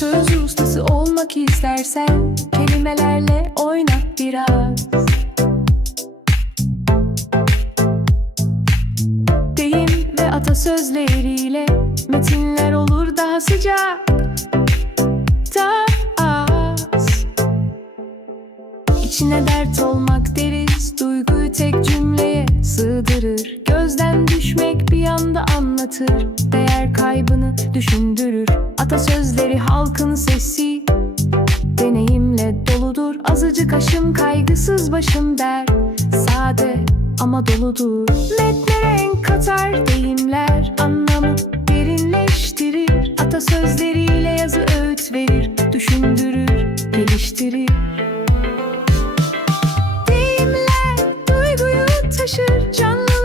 Çok istersen kelimelerle oynat biraz. Deyim ve atasözleriyle metinler olur daha sıcak İçine dert olmak deriz Duyguyu tek cümleye sığdırır. Gözden düşmek bir anda anlatır Değer kaybını düşündürür. Atasözleri halkın sesi Deneyimle doludur. Azıcık aşım kaygısız başım der Sade ama doludur. Metne renk katar deyimler Anlamı derinleştirir. Atasözleriyle taşır, canlılık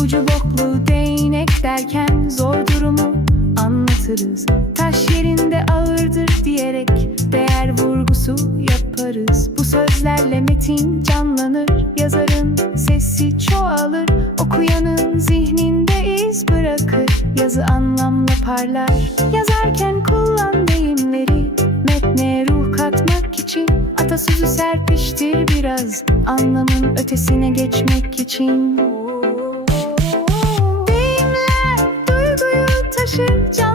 ucu boklu değnek derken zor durumu anlatırız. Taş yerinde ağırdır diyerek değer vurgusu yaparız. Bu sözlerle metin canlanır, yazarın sesi çoğalır. Okuyanın zihninde iz bırakır, yazı anlamla parlar. Yazarken kullan deyimleri, metne ruh katmak için. Atasözü serpiştir biraz, anlamın ötesine geçmek için. Deyimler duyguyu taşır